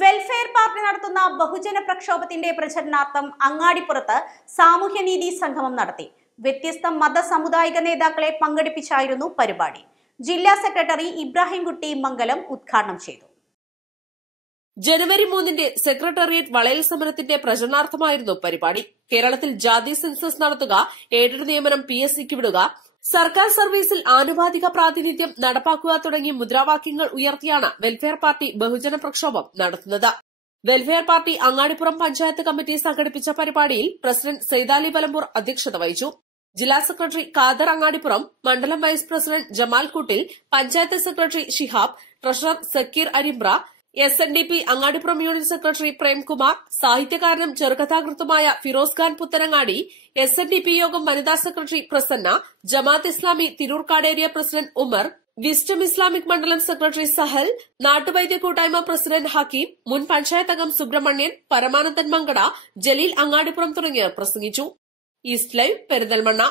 Welfare party നടത്തുന്ന ബഹുജന പ്രക്ഷോഭത്തിന്റെ പ്രചരണാർത്ഥം അങ്ങാടിപ്പുറത്ത് സാമൂഹ്യനീതി സംഗമം നടത്തി. വ്യത്യസ്ത മത സമുദായിക നേതാക്കളെ പങ്കെടുപ്പിച്ചായിരുന്നു പരിപാടി. ജില്ലാ സെക്രട്ടറി ഇബ്രാഹിംകുട്ടി മംഗലം ഉദ്ഘാടനം ചെയ്തു. ജനുവരി മൂന്നിന്റെ സെക്രട്ടേറിയറ്റ് വളയൽ സമരത്തിന്റെ പ്രചരണാർത്ഥമായിരുന്നു പരിപാടി. കേരളത്തിൽ ജാതി സെൻസസ് നടത്തുക എയ്ഡഡ് നിയമനം പി എസ് സിക്ക് വിടുക സർക്കാർ സർവീസിൽ ആനുപാതിക പ്രാതിനിധ്യം നടപ്പാക്കുക തുടങ്ങിയ മുദ്രാവാക്യങ്ങൾ ഉയർത്തിയാണ് വെൽഫെയർ പാർട്ടി ബഹുജന പ്രക്ഷോഭം നടത്തുന്നത്. Welfare party Angadipuram panchayat committee സംഘടിപ്പിച്ച പരിപാടിയിൽ പ്രസിഡന്റ് സൈതാലി വലമ്പൂർ അധ്യക്ഷത വഹിച്ചു. ജില്ലാ സെക്രട്ടറി ഖാദർ അങ്ങാടിപ്പുറം മണ്ഡലം vice president Jamal Kuttil panchayat secretary Shihab treasurer Sakkir Arimbra S N D P Angadipuram unit secretary Premkumar സാഹിത്യകാരനും ചെറുകഥാകൃത്തുമായ Firoz Khan Puthanangadi S N D P Yogam വനിതാ secretary Prasanna Jamaat Islami Tirur area president Umar wisdom Islamic മണ്ഡലം secretary Sahal നാട്ടുവൈദ്യ കൂട്ടായ്മ president Hakeem മുൻ പഞ്ചായത്ത് അംഗം സുബ്രഹ്മണ്യൻ പരമാനന്ദൻ മങ്കട ജലീൽ അങ്ങാടിപ്പുറം തുടങ്ങിയവർ പ്രസംഗിച്ചു. East live Perinthalmanna.